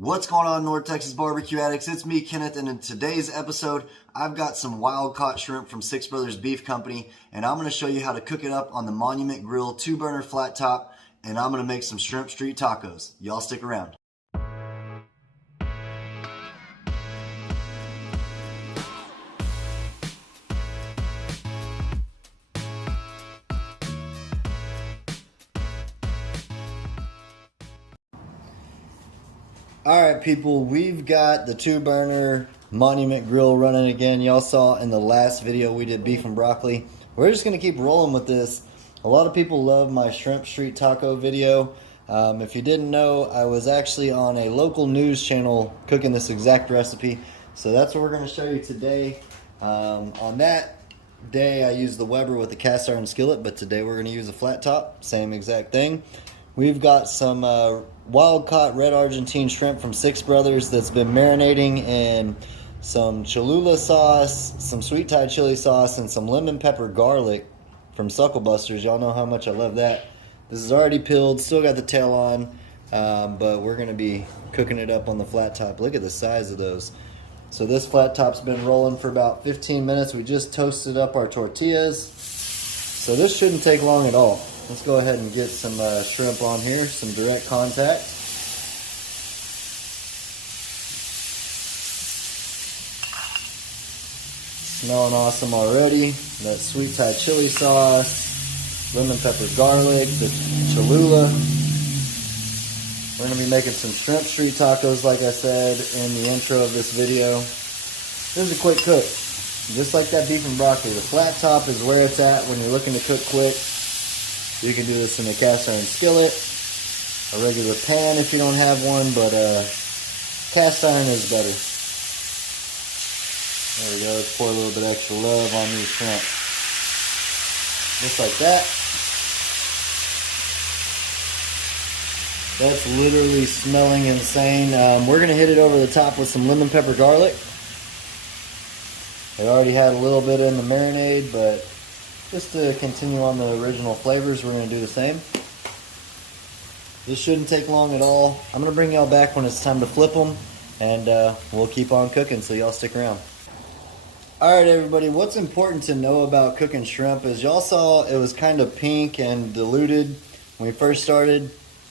What's going on, North Texas barbecue addicts? It's me, Kenneth, and in today's episode, I've got some wild-caught shrimp from Six Brothers Beef Company, and I'm going to show you how to cook it up on the Monument Grill 2-burner flat top, and I'm going to make some shrimp street tacos. Y'all stick around. Alright people, we've got the 2-burner Monument Grill running again. Y'all saw in the last video we did beef and broccoli. We're just going to keep rolling with this. A lot of people love my shrimp street taco video. If you didn't know, I was actually on a local news channel cooking this exact recipe. So that's what we're going to show you today. On that day I used the Weber with the cast iron skillet, but today we're going to use a flat top. Same exact thing. We've got some wild-caught red Argentine shrimp from Six Brothers that's been marinating in some Cholula sauce, some sweet Thai chili sauce, and some lemon pepper garlic from SuckleBusters. Y'all know how much I love that. This is already peeled, still got the tail on, but we're going to be cooking it up on the flat top. Look at the size of those. So this flat top's been rolling for about 15 minutes. We just toasted up our tortillas. So this shouldn't take long at all. Let's go ahead and get some shrimp on here, some direct contact. Smelling awesome already. That sweet Thai chili sauce, lemon pepper garlic, the Cholula. We're going to be making some shrimp street tacos like I said in the intro of this video. This is a quick cook. Just like that beef and broccoli. The flat top is where it's at when you're looking to cook quick. You can do this in a cast iron skillet, a regular pan if you don't have one, but cast iron is better. There we go. Let's pour a little bit extra love on these shrimp. Just like that. That's literally smelling insane. We're going to hit it over the top with some lemon pepper garlic. I already had a little bit in the marinade, but just to continue on the original flavors, we're going to do the same. This shouldn't take long at all. I'm going to bring y'all back when it's time to flip them, and we'll keep on cooking, so y'all stick around. Alright everybody, what's important to know about cooking shrimp is y'all saw it was kind of pink and diluted when we first started.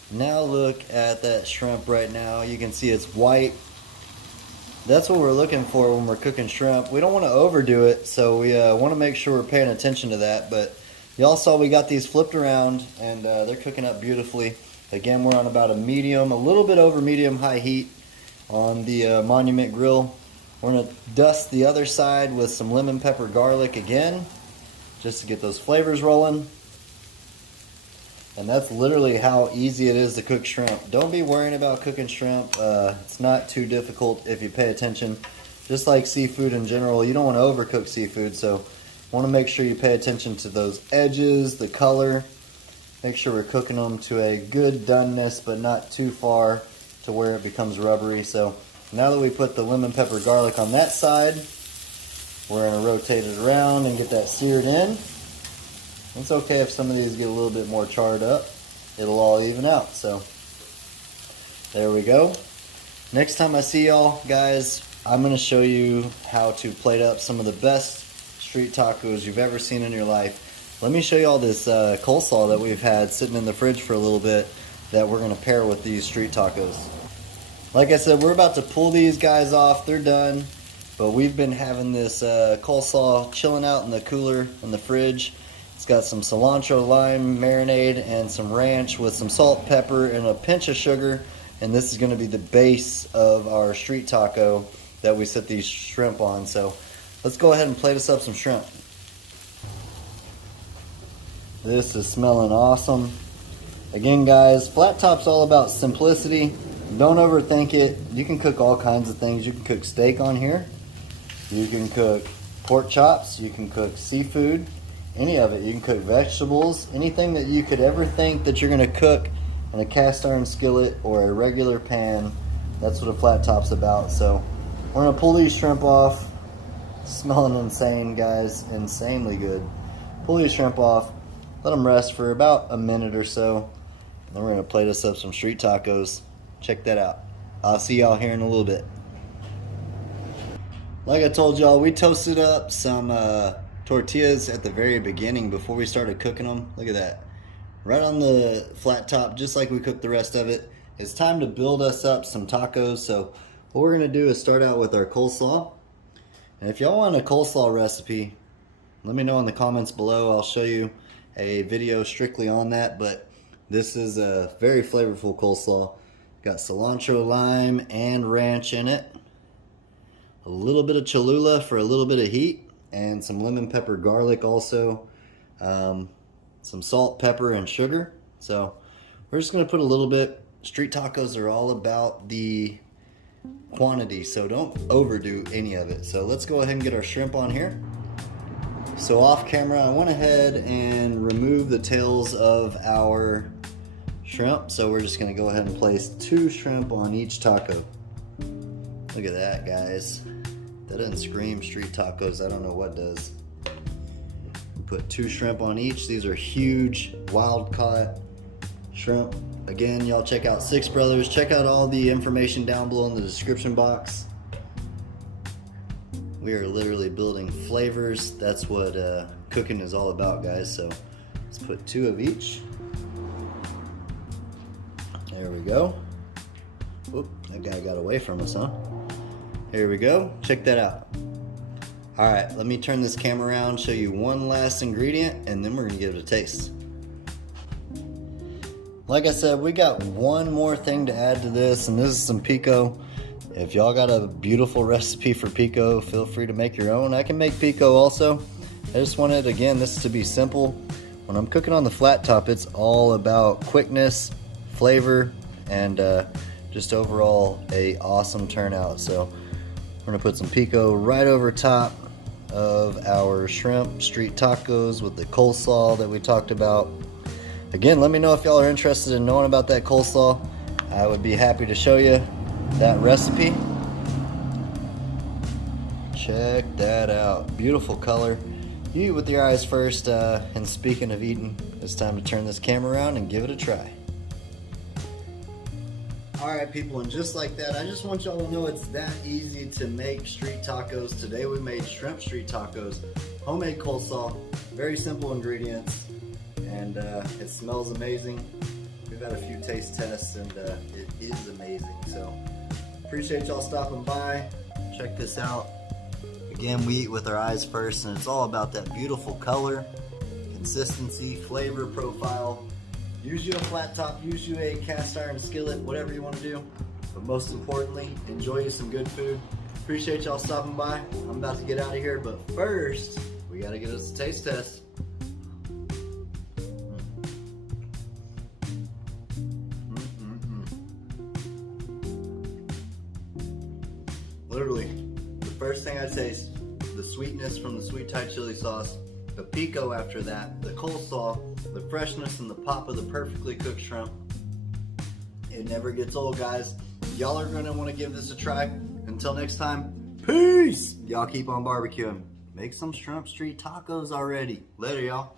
Now look at that shrimp right now. You can see it's white. That's what we're looking for when we're cooking shrimp. We don't want to overdo it, so we want to make sure we're paying attention to that. But y'all saw we got these flipped around, and they're cooking up beautifully. Again, we're on about a medium, a little bit over medium high heat on the Monument Grill. We're going to dust the other side with some lemon pepper garlic again, just to get those flavors rolling. And that's literally how easy it is to cook shrimp. Don't be worrying about cooking shrimp. It's not too difficult if you pay attention. Just like seafood in general, you don't want to overcook seafood, so want to make sure you pay attention to those edges, the color. Make sure we're cooking them to a good doneness, but not too far to where it becomes rubbery. So now that we put the lemon pepper garlic on that side, we're going to rotate it around and get that seared in. It's okay if some of these get a little bit more charred up. It'll all even out. So there we go. Next time I see y'all, guys, I'm going to show you how to plate up some of the best street tacos you've ever seen in your life. Let me show you all this coleslaw that we've had sitting in the fridge for a little bit that we're going to pair with these street tacos. Like I said, we're about to pull these guys off. They're done. But we've been having this coleslaw chilling out in the cooler in the fridge. It's got some cilantro, lime, marinade, and some ranch with some salt, pepper, and a pinch of sugar. And this is going to be the base of our street taco that we set these shrimp on. So let's go ahead and plate us up some shrimp. This is smelling awesome. Again, guys, flat top's all about simplicity. Don't overthink it. You can cook all kinds of things. You can cook steak on here. You can cook pork chops. You can cook seafood. Any of it. You can cook vegetables. Anything that you could ever think that you're going to cook in a cast iron skillet or a regular pan. That's what a flat top's about. So we're going to pull these shrimp off. Smelling insane, guys. Insanely good. Pull these shrimp off. Let them rest for about a minute or so. Then we're going to plate us up some street tacos. Check that out. I'll see y'all here in a little bit. Like I told y'all, we toasted up some tortillas at the very beginning before we started cooking them. Look at that. Right on the flat top, just like we cooked the rest of it. It's time to build us up some tacos. So what we're gonna do is start out with our coleslaw. And if y'all want a coleslaw recipe, let me know in the comments below. I'll show you a video strictly on that, but this is a very flavorful coleslaw. Got cilantro, lime, and ranch in it. A little bit of Cholula for a little bit of heat, and some lemon pepper garlic also. Some salt, pepper, and sugar. So we're just gonna put a little bit. Street tacos are all about the quantity, so don't overdo any of it. So let's go ahead and get our shrimp on here. So off camera, I went ahead and removed the tails of our shrimp. So we're just gonna go ahead and place 2 shrimp on each taco. Look at that, guys. That doesn't scream street tacos. I don't know what does. Put 2 shrimp on each. These are huge, wild caught shrimp. Again, y'all check out Six Brothers. Check out all the information down below in the description box. We are literally building flavors. That's what cooking is all about, guys. So let's put 2 of each. There we go. Oop, that guy got away from us, huh? Here we go. Check that out. All right, let me turn this camera around, show you one last ingredient, and then we're gonna give it a taste. Like I said, we got one more thing to add to this, and this is some pico. If y'all got a beautiful recipe for pico, feel free to make your own. I can make pico also. I just wanted, again, this to be simple. When I'm cooking on the flat top, it's all about quickness, flavor, and just overall a awesome turnout. So we're gonna put some pico right over top of our shrimp street tacos with the coleslaw that we talked about. Again, let me know if y'all are interested in knowing about that coleslaw. I would be happy to show you that recipe. Check that out. Beautiful color. You eat with your eyes first, and speaking of eating, it's time to turn this camera around and give it a try. Alright people, and just like that, I just want y'all to know it's that easy to make street tacos. Today we made shrimp street tacos, homemade coleslaw, very simple ingredients, and it smells amazing. We've had a few taste tests, and it is amazing. So appreciate y'all stopping by. Check this out. Again, we eat with our eyes first, and it's all about that beautiful color, consistency, flavor profile. Use you a flat top, use you a cast iron skillet, whatever you want to do. But most importantly, enjoy you some good food. Appreciate y'all stopping by. I'm about to get out of here, but first, we gotta get us a taste test. Literally, the first thing I taste, the sweetness from the sweet Thai chili sauce, the pico after that, the coleslaw, the freshness and the pop of the perfectly cooked shrimp. It never gets old, guys. Y'all are gonna wanna give this a try. Until next time, peace! Y'all keep on barbecuing. Make some shrimp street tacos already. Later, y'all.